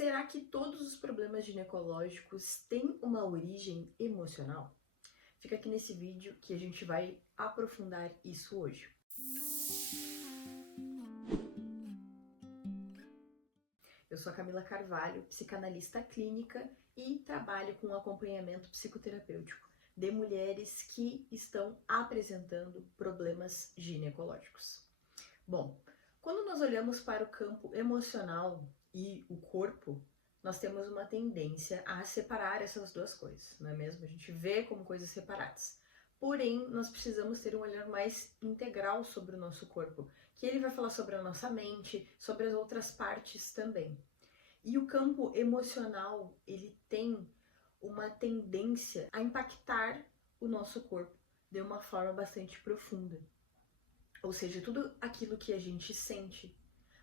Será que todos os problemas ginecológicos têm uma origem emocional? Fica aqui nesse vídeo que a gente vai aprofundar isso hoje. Eu sou a Camila Carvalho, psicanalista clínica e trabalho com acompanhamento psicoterapêutico de mulheres que estão apresentando problemas ginecológicos. Bom, quando nós olhamos para o campo emocional e o corpo, nós temos uma tendência a separar essas duas coisas, não é mesmo? A gente vê como coisas separadas. Porém, nós precisamos ter um olhar mais integral sobre o nosso corpo, que ele vai falar sobre a nossa mente, sobre as outras partes também. E o campo emocional, ele tem uma tendência a impactar o nosso corpo de uma forma bastante profunda. Ou seja, tudo aquilo que a gente sente,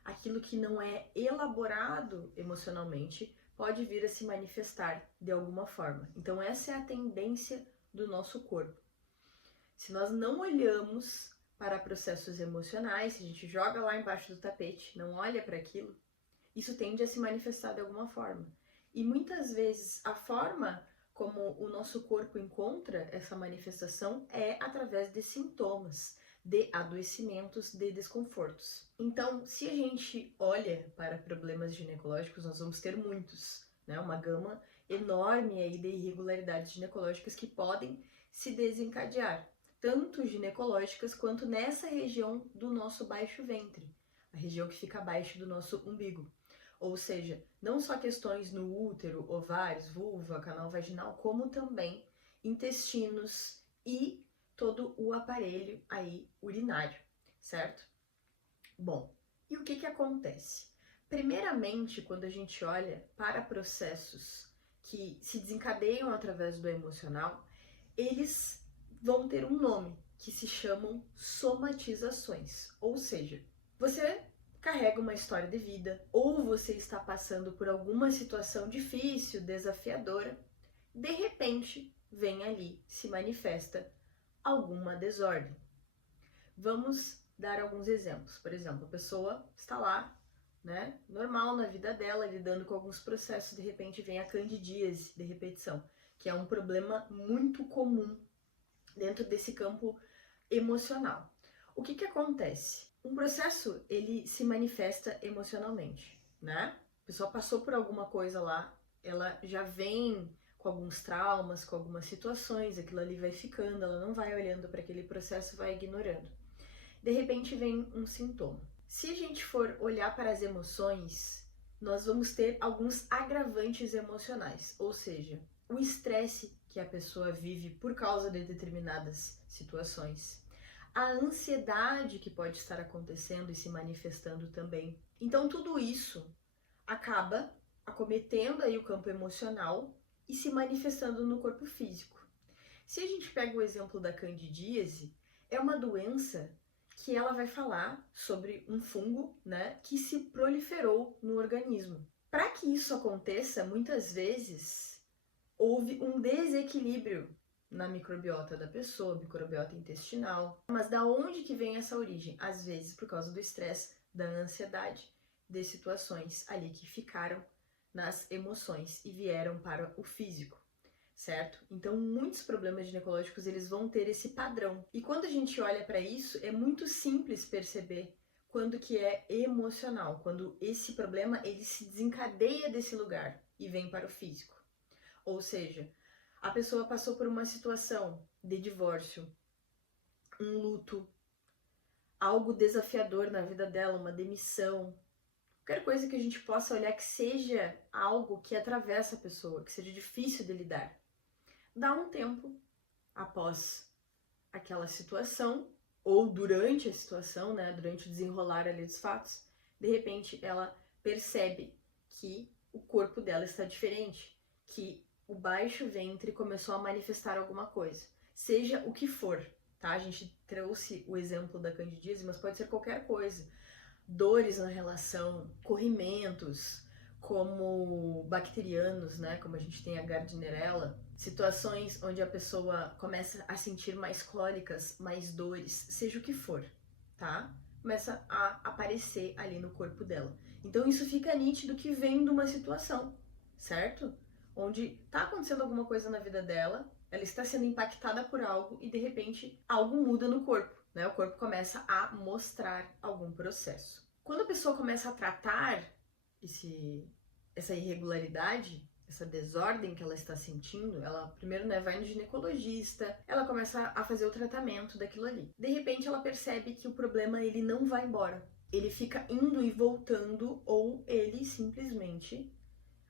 aquilo que não é elaborado emocionalmente, pode vir a se manifestar de alguma forma. Então essa é a tendência do nosso corpo. Se nós não olhamos para processos emocionais, se a gente joga lá embaixo do tapete, não olha para aquilo, isso tende a se manifestar de alguma forma. E muitas vezes a forma como o nosso corpo encontra essa manifestação é através de sintomas, de adoecimentos, de desconfortos. Então, se a gente olha para problemas ginecológicos, nós vamos ter muitos, né? Uma gama enorme aí de irregularidades ginecológicas que podem se desencadear, tanto ginecológicas quanto nessa região do nosso baixo ventre, a região que fica abaixo do nosso umbigo. Ou seja, não só questões no útero, ovários, vulva, canal vaginal, como também intestinos e todo o aparelho aí urinário, certo? Bom, e o que acontece? Primeiramente, quando a gente olha para processos que se desencadeiam através do emocional, eles vão ter um nome, que se chamam somatizações. Ou seja, você carrega uma história de vida, ou você está passando por alguma situação difícil, desafiadora, de repente vem ali, se manifesta alguma desordem. Vamos dar alguns exemplos. Por exemplo, a pessoa está lá, né, normal na vida dela, lidando com alguns processos, de repente vem a candidíase de repetição, que é um problema muito comum dentro desse campo emocional. O que acontece? Um processo, ele se manifesta emocionalmente, né? A pessoa passou por alguma coisa lá, ela já vem com alguns traumas, com algumas situações, aquilo ali vai ficando, ela não vai olhando para aquele processo, vai ignorando. De repente vem um sintoma. Se a gente for olhar para as emoções, nós vamos ter alguns agravantes emocionais, ou seja, o estresse que a pessoa vive por causa de determinadas situações, a ansiedade que pode estar acontecendo e se manifestando também. Então tudo isso acaba acometendo aí o campo emocional e se manifestando no corpo físico. Se a gente pega o exemplo da candidíase, é uma doença que ela vai falar sobre um fungo, né, que se proliferou no organismo. Para que isso aconteça, muitas vezes houve um desequilíbrio na microbiota da pessoa, microbiota intestinal. Mas da onde que vem essa origem? Às vezes por causa do estresse, da ansiedade, de situações ali que ficaram nas emoções e vieram para o físico, certo? Então muitos problemas ginecológicos eles vão ter esse padrão. E quando a gente olha para isso, é muito simples perceber quando que é emocional, quando esse problema ele se desencadeia desse lugar e vem para o físico. Ou seja, a pessoa passou por uma situação de divórcio, um luto, algo desafiador na vida dela, uma demissão, qualquer coisa que a gente possa olhar que seja algo que atravessa a pessoa, que seja difícil de lidar. Dá um tempo após aquela situação, ou durante a situação, né, durante o desenrolar ali dos fatos, de repente ela percebe que o corpo dela está diferente, que o baixo ventre começou a manifestar alguma coisa, seja o que for, tá? A gente trouxe o exemplo da candidíase, mas pode ser qualquer coisa. Dores na relação, corrimentos, como bacterianos, né? Como a gente tem a Gardnerella, situações onde a pessoa começa a sentir mais cólicas, mais dores, seja o que for, tá? Começa a aparecer ali no corpo dela. Então isso fica nítido que vem de uma situação, certo? Onde está acontecendo alguma coisa na vida dela, ela está sendo impactada por algo e de repente algo muda no corpo, né? O corpo começa a mostrar algum processo. Quando a pessoa começa a tratar essa irregularidade, essa desordem que ela está sentindo, ela primeiro, né, vai no ginecologista, ela começa a fazer o tratamento daquilo ali. De repente ela percebe que o problema ele não vai embora. Ele fica indo e voltando ou ele simplesmente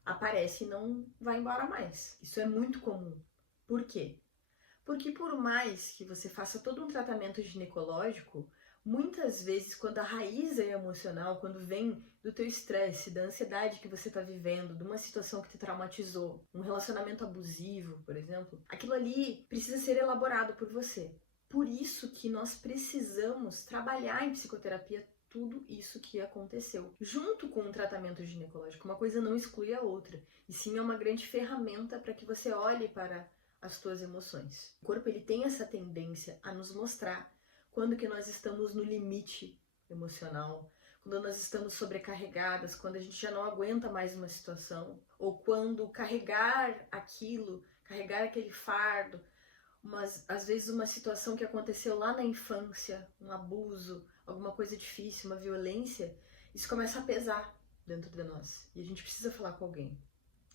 aparece e não vai embora mais. Isso é muito comum. Por quê? Porque por mais que você faça todo um tratamento ginecológico, muitas vezes quando a raiz é emocional, quando vem do teu estresse, da ansiedade que você está vivendo, de uma situação que te traumatizou, um relacionamento abusivo, por exemplo, aquilo ali precisa ser elaborado por você. Por isso que nós precisamos trabalhar em psicoterapia tudo isso que aconteceu, junto com o tratamento ginecológico. Uma coisa não exclui a outra, e sim é uma grande ferramenta para que você olhe para as tuas emoções. O corpo ele tem essa tendência a nos mostrar quando que nós estamos no limite emocional, quando nós estamos sobrecarregadas, quando a gente já não aguenta mais uma situação, ou quando carregar aquilo, carregar aquele fardo, às vezes uma situação que aconteceu lá na infância, um abuso, alguma coisa difícil, uma violência, isso começa a pesar dentro de nós. E a gente precisa falar com alguém.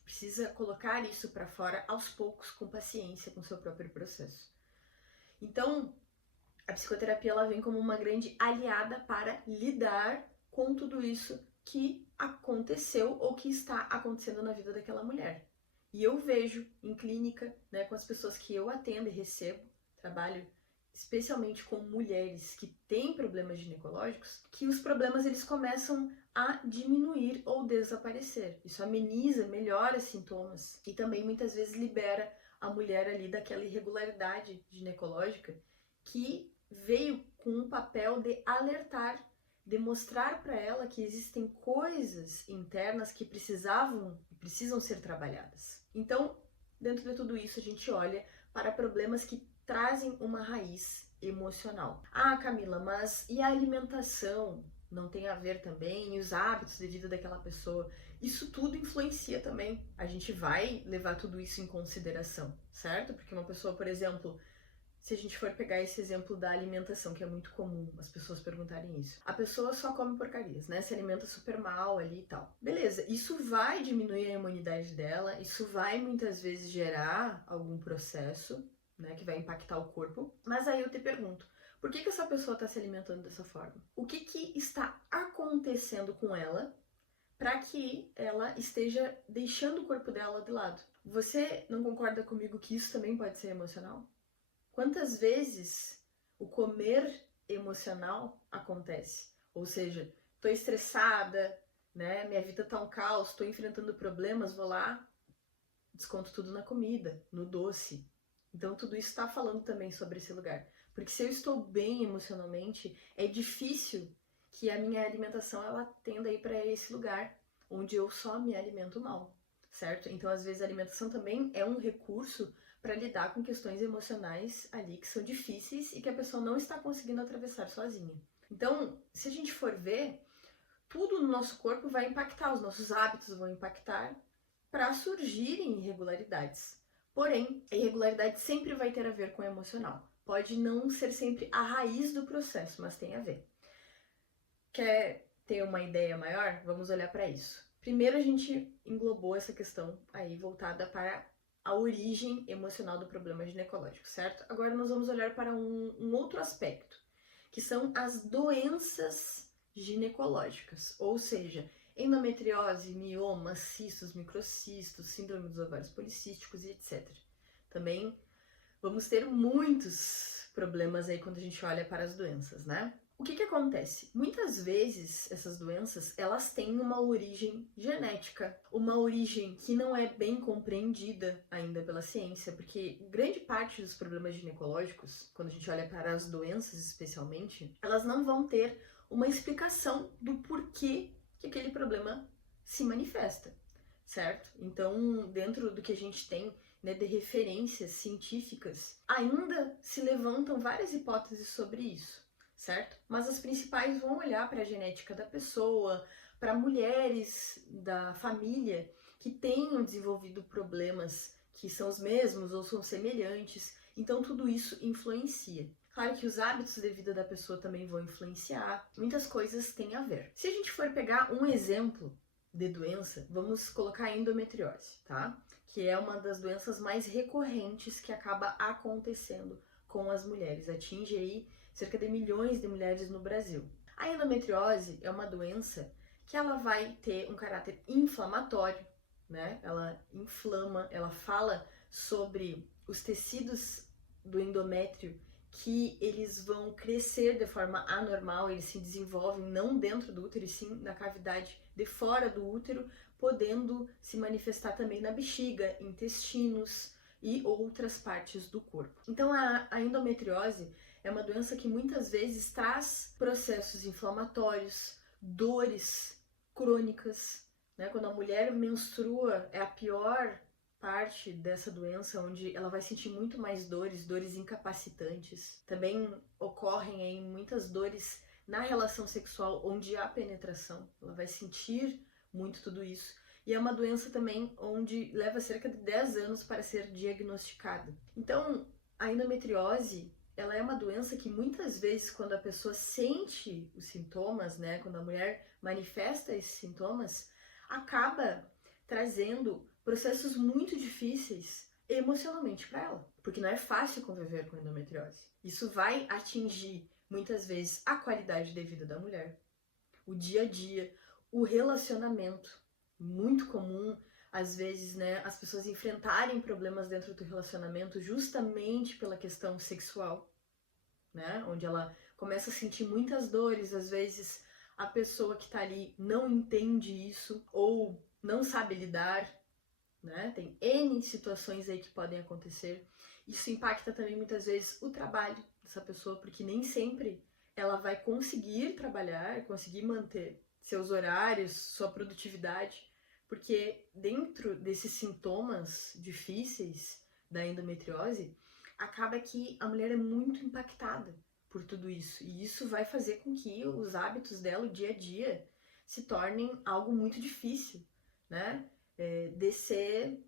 Precisa colocar isso para fora aos poucos, com paciência, com o seu próprio processo. Então, a psicoterapia ela vem como uma grande aliada para lidar com tudo isso que aconteceu ou que está acontecendo na vida daquela mulher. E eu vejo em clínica, né, com as pessoas que eu atendo e recebo, trabalho especialmente com mulheres que têm problemas ginecológicos, que os problemas eles começam a diminuir ou desaparecer. Isso ameniza, melhora sintomas e também muitas vezes libera a mulher ali daquela irregularidade ginecológica que veio com um papel de alertar, de mostrar para ela que existem coisas internas que precisam ser trabalhadas. Então, dentro de tudo isso, a gente olha para problemas que trazem uma raiz emocional. Ah, Camila, mas e a alimentação? Não tem a ver também? E os hábitos de vida daquela pessoa? Isso tudo influencia também. A gente vai levar tudo isso em consideração, certo? Porque uma pessoa, por exemplo, se a gente for pegar esse exemplo da alimentação, que é muito comum as pessoas perguntarem isso. A pessoa só come porcarias, né? Se alimenta super mal ali e tal. Beleza, isso vai diminuir a imunidade dela, isso vai muitas vezes gerar algum processo, né, que vai impactar o corpo. Mas aí eu te pergunto, por que essa pessoa está se alimentando dessa forma? O que está acontecendo com ela para que ela esteja deixando o corpo dela de lado? Você não concorda comigo que isso também pode ser emocional? Quantas vezes o comer emocional acontece? Ou seja, tô estressada, né? Minha vida tá um caos, tô enfrentando problemas, vou lá, desconto tudo na comida, no doce. Então tudo isso está falando também sobre esse lugar. Porque se eu estou bem emocionalmente, é difícil que a minha alimentação ela tenda a ir para esse lugar onde eu só me alimento mal, certo? Então às vezes a alimentação também é um recurso para lidar com questões emocionais ali que são difíceis e que a pessoa não está conseguindo atravessar sozinha. Então, se a gente for ver, tudo no nosso corpo vai impactar, os nossos hábitos vão impactar para surgirem irregularidades. Porém, a irregularidade sempre vai ter a ver com o emocional. Pode não ser sempre a raiz do processo, mas tem a ver. Quer ter uma ideia maior? Vamos olhar para isso. Primeiro a gente englobou essa questão aí voltada para a origem emocional do problema ginecológico, certo? Agora nós vamos olhar para um outro aspecto, que são as doenças ginecológicas, ou seja, endometriose, mioma, cistos, microcistos, síndrome dos ovários policísticos e etc. Também vamos ter muitos problemas aí quando a gente olha para as doenças, né? O que acontece? Muitas vezes essas doenças elas têm uma origem genética, uma origem que não é bem compreendida ainda pela ciência, porque grande parte dos problemas ginecológicos, quando a gente olha para as doenças especialmente, elas não vão ter uma explicação do porquê que aquele problema se manifesta, certo? Então, dentro do que a gente tem, né, de referências científicas, ainda se levantam várias hipóteses sobre isso, certo? Mas as principais vão olhar para a genética da pessoa, para mulheres da família que tenham desenvolvido problemas que são os mesmos ou são semelhantes. Então tudo isso influencia. Claro que os hábitos de vida da pessoa também vão influenciar, muitas coisas têm a ver. Se a gente for pegar um exemplo de doença, vamos colocar a endometriose, tá? Que é uma das doenças mais recorrentes que acaba acontecendo com as mulheres. Atinge aí cerca de milhões de mulheres no Brasil. A endometriose é uma doença que ela vai ter um caráter inflamatório, né? Ela inflama, ela fala sobre os tecidos do endométrio que eles vão crescer de forma anormal, eles se desenvolvem não dentro do útero, e sim na cavidade de fora do útero, podendo se manifestar também na bexiga, intestinos e outras partes do corpo. Então a endometriose é uma doença que muitas vezes traz processos inflamatórios, dores crônicas, né? Quando a mulher menstrua é a pior parte dessa doença, onde ela vai sentir muito mais dores incapacitantes. Também ocorrem aí muitas dores na relação sexual, onde há penetração. Ela vai sentir muito tudo isso. E é uma doença também onde leva cerca de 10 anos para ser diagnosticada. Então, a endometriose, ela é uma doença que muitas vezes, quando a pessoa sente os sintomas, né, quando a mulher manifesta esses sintomas, acaba trazendo processos muito difíceis emocionalmente para ela, porque não é fácil conviver com endometriose. Isso vai atingir muitas vezes a qualidade de vida da mulher, o dia a dia, o relacionamento. Muito comum, às vezes, né, as pessoas enfrentarem problemas dentro do relacionamento justamente pela questão sexual, né, onde ela começa a sentir muitas dores, às vezes a pessoa que tá ali não entende isso ou não sabe lidar, né? Tem N situações aí que podem acontecer. Isso impacta também muitas vezes o trabalho dessa pessoa, porque nem sempre ela vai conseguir trabalhar, conseguir manter seus horários, sua produtividade, porque dentro desses sintomas difíceis da endometriose, acaba que a mulher é muito impactada por tudo isso. E isso vai fazer com que os hábitos dela, o dia a dia, se tornem algo muito difícil, né? De ser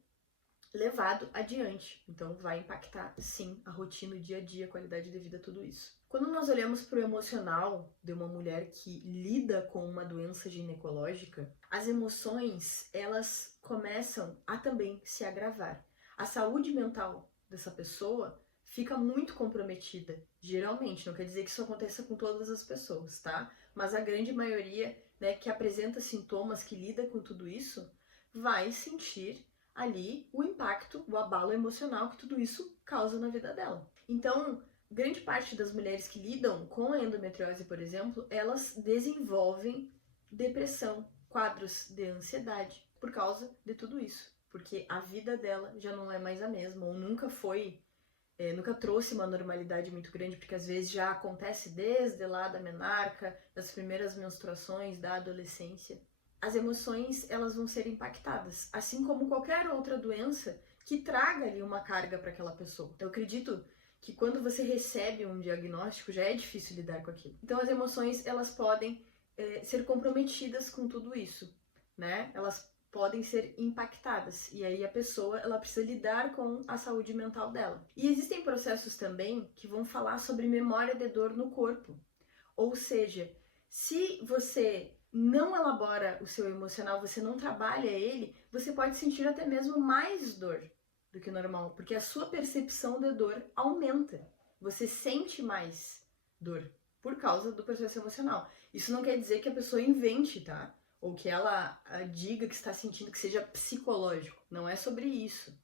levado adiante. Então vai impactar, sim, a rotina, o dia a dia, a qualidade de vida, tudo isso. Quando nós olhamos para o emocional de uma mulher que lida com uma doença ginecológica, as emoções, elas começam a também se agravar. A saúde mental dessa pessoa fica muito comprometida, geralmente. Não quer dizer que isso aconteça com todas as pessoas, tá? Mas a grande maioria, né, que apresenta sintomas, que lida com tudo isso, vai sentir ali o impacto, o abalo emocional que tudo isso causa na vida dela. Então, grande parte das mulheres que lidam com a endometriose, por exemplo, elas desenvolvem depressão, quadros de ansiedade por causa de tudo isso, porque a vida dela já não é mais a mesma, ou nunca foi, nunca trouxe uma normalidade muito grande, porque às vezes já acontece desde lá da menarca, das primeiras menstruações, da adolescência. As emoções, elas vão ser impactadas, assim como qualquer outra doença que traga ali uma carga para aquela pessoa. Eu acredito que quando você recebe um diagnóstico, já é difícil lidar com aquilo. Então as emoções, elas podem ser comprometidas com tudo isso, né? Elas podem ser impactadas, e aí a pessoa, ela precisa lidar com a saúde mental dela. E existem processos também que vão falar sobre memória de dor no corpo. Ou seja, se você não elabora o seu emocional, você não trabalha ele, você pode sentir até mesmo mais dor do que o normal, porque a sua percepção de dor aumenta. Você sente mais dor por causa do processo emocional. Isso não quer dizer que a pessoa invente, tá? Ou que ela diga que está sentindo que seja psicológico. Não é sobre isso.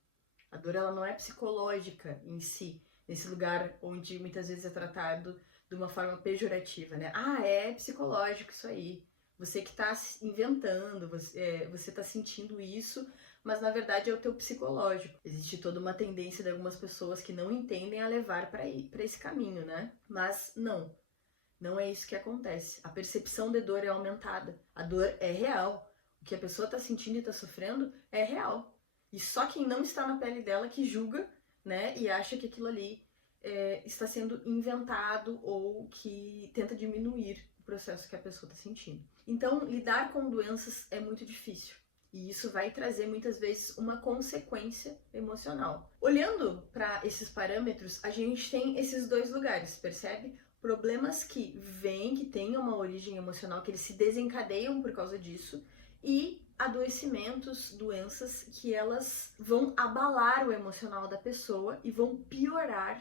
A dor, ela não é psicológica em si, nesse lugar onde muitas vezes é tratado de uma forma pejorativa, né? Ah, é psicológico isso aí. Você que está inventando, você está sentindo isso, mas na verdade é o teu psicológico. Existe toda uma tendência de algumas pessoas que não entendem a levar para esse caminho, né? Mas não é isso que acontece. A percepção de dor é aumentada. A dor é real. O que a pessoa está sentindo e está sofrendo é real. E só quem não está na pele dela que julga, né? E acha que aquilo ali está sendo inventado ou que tenta diminuir o processo que a pessoa está sentindo. Então, lidar com doenças é muito difícil. E isso vai trazer muitas vezes uma consequência emocional. Olhando para esses parâmetros, a gente tem esses dois lugares, percebe? Problemas que vêm, que têm uma origem emocional, que eles se desencadeiam por causa disso, e adoecimentos, doenças que elas vão abalar o emocional da pessoa e vão piorar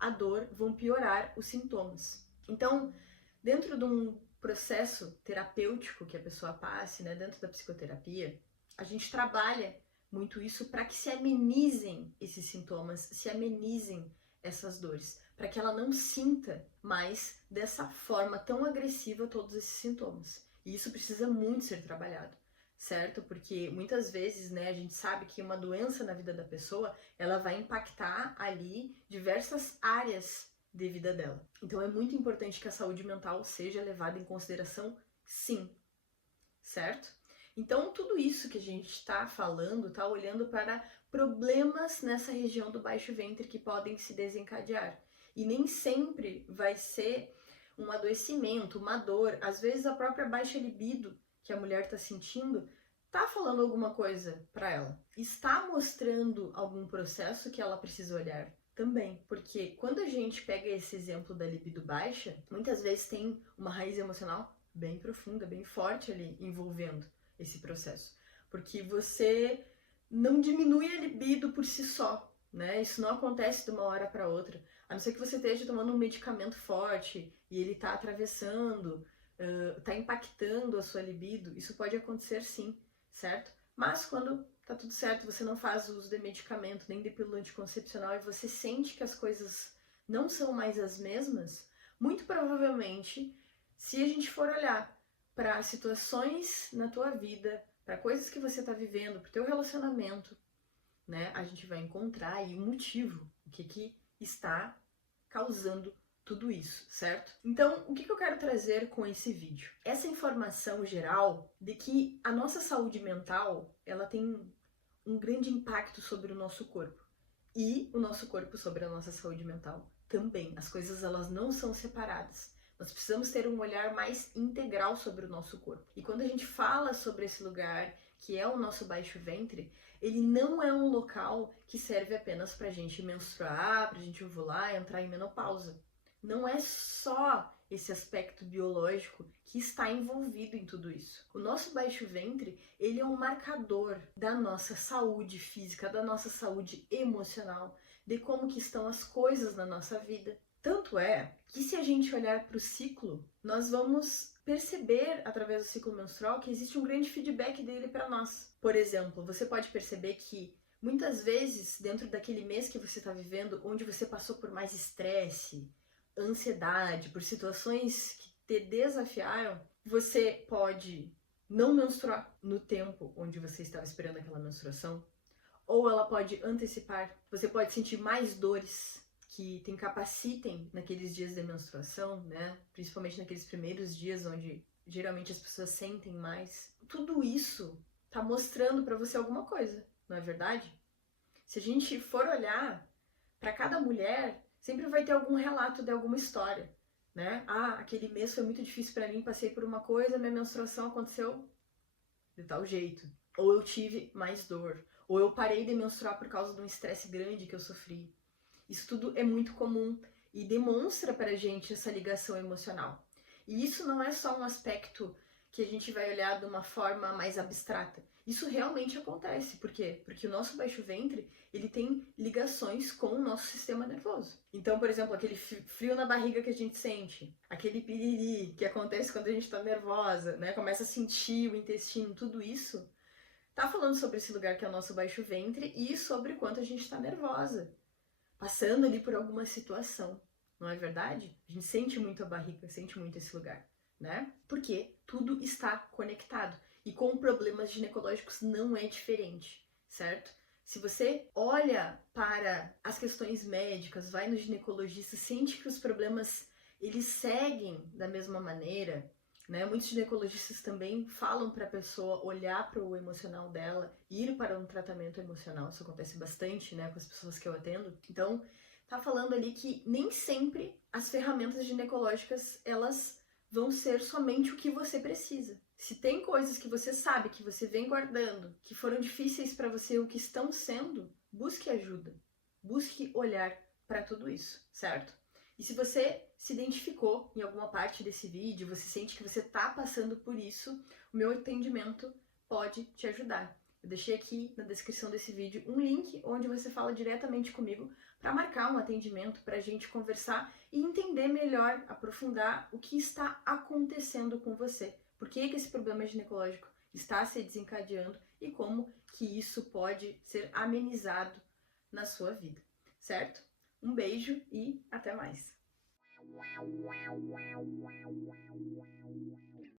a dor, vão piorar os sintomas. Então, dentro de um processo terapêutico que a pessoa passe, né, dentro da psicoterapia, a gente trabalha muito isso para que se amenizem esses sintomas, se amenizem essas dores, para que ela não sinta mais dessa forma tão agressiva todos esses sintomas. E isso precisa muito ser trabalhado, certo? Porque muitas vezes, né, a gente sabe que uma doença na vida da pessoa, ela vai impactar ali diversas áreas de vida dela. Então é muito importante que a saúde mental seja levada em consideração, sim, certo? Então tudo isso que a gente está falando, está olhando para problemas nessa região do baixo ventre que podem se desencadear. E nem sempre vai ser um adoecimento, uma dor. Às vezes a própria baixa libido que a mulher está sentindo está falando alguma coisa para ela. Está mostrando algum processo que ela precisa olhar também. Porque quando a gente pega esse exemplo da libido baixa, muitas vezes tem uma raiz emocional bem profunda, bem forte ali envolvendo esse processo. Porque você não diminui a libido por si só, né? Isso não acontece de uma hora para outra. A não ser que você esteja tomando um medicamento forte e ele está atravessando, está impactando a sua libido. Isso pode acontecer sim, certo? Mas quando tá tudo certo, você não faz uso de medicamento nem de pílula anticoncepcional e você sente que as coisas não são mais as mesmas, muito provavelmente, se a gente for olhar para situações na tua vida, para coisas que você está vivendo, para o teu relacionamento, né, a gente vai encontrar aí um motivo, o que está causando tudo isso, certo? Então, o que eu quero trazer com esse vídeo? Essa informação geral de que a nossa saúde mental, ela tem um grande impacto sobre o nosso corpo. E o nosso corpo sobre a nossa saúde mental também. As coisas, elas não são separadas. Nós precisamos ter um olhar mais integral sobre o nosso corpo. E quando a gente fala sobre esse lugar, que é o nosso baixo ventre, ele não é um local que serve apenas pra gente menstruar, pra gente ovular, entrar em menopausa. Não é só esse aspecto biológico que está envolvido em tudo isso. O nosso baixo ventre, ele é um marcador da nossa saúde física, da nossa saúde emocional, de como que estão as coisas na nossa vida. Tanto é que se a gente olhar para o ciclo, nós vamos perceber através do ciclo menstrual que existe um grande feedback dele para nós. Por exemplo, você pode perceber que muitas vezes, dentro daquele mês que você está vivendo, onde você passou por mais estresse, ansiedade, por situações que te desafiaram, você pode não menstruar no tempo onde você estava esperando aquela menstruação, ou ela pode antecipar, você pode sentir mais dores que te incapacitem naqueles dias de menstruação, né? Principalmente naqueles primeiros dias onde geralmente as pessoas sentem mais. Tudo isso tá mostrando para você alguma coisa, não é verdade? Se a gente for olhar para cada mulher, sempre vai ter algum relato de alguma história, né? Ah, aquele mês foi muito difícil para mim, passei por uma coisa, minha menstruação aconteceu de tal jeito. Ou eu tive mais dor, ou eu parei de menstruar por causa de um estresse grande que eu sofri. Isso tudo é muito comum e demonstra pra gente essa ligação emocional. E isso não é só um aspecto que a gente vai olhar de uma forma mais abstrata. Isso realmente acontece. Por quê? Porque o nosso baixo ventre, ele tem ligações com o nosso sistema nervoso. Então, por exemplo, aquele frio na barriga que a gente sente, aquele piriri que acontece quando a gente tá nervosa, né? Começa a sentir o intestino, tudo isso tá falando sobre esse lugar que é o nosso baixo ventre e sobre o quanto a gente tá nervosa, passando ali por alguma situação, não é verdade? A gente sente muito a barriga, sente muito esse lugar, né? Porque tudo está conectado. E com problemas ginecológicos não é diferente, certo? Se você olha para as questões médicas, vai no ginecologista, sente que os problemas, eles seguem da mesma maneira, né? Muitos ginecologistas também falam para a pessoa olhar para o emocional dela, ir para um tratamento emocional. Isso acontece bastante, né, com as pessoas que eu atendo. Então, tá falando ali que nem sempre as ferramentas ginecológicas elas vão ser somente o que você precisa. Se tem coisas que você sabe, que você vem guardando, que foram difíceis para você ou que estão sendo, busque ajuda. Busque olhar para tudo isso, certo? E se você se identificou em alguma parte desse vídeo, você sente que você está passando por isso, o meu atendimento pode te ajudar. Eu deixei aqui na descrição desse vídeo um link onde você fala diretamente comigo para marcar um atendimento, para a gente conversar e entender melhor, aprofundar o que está acontecendo com você. Por que esse problema ginecológico está se desencadeando e como que isso pode ser amenizado na sua vida, certo? Um beijo e até mais!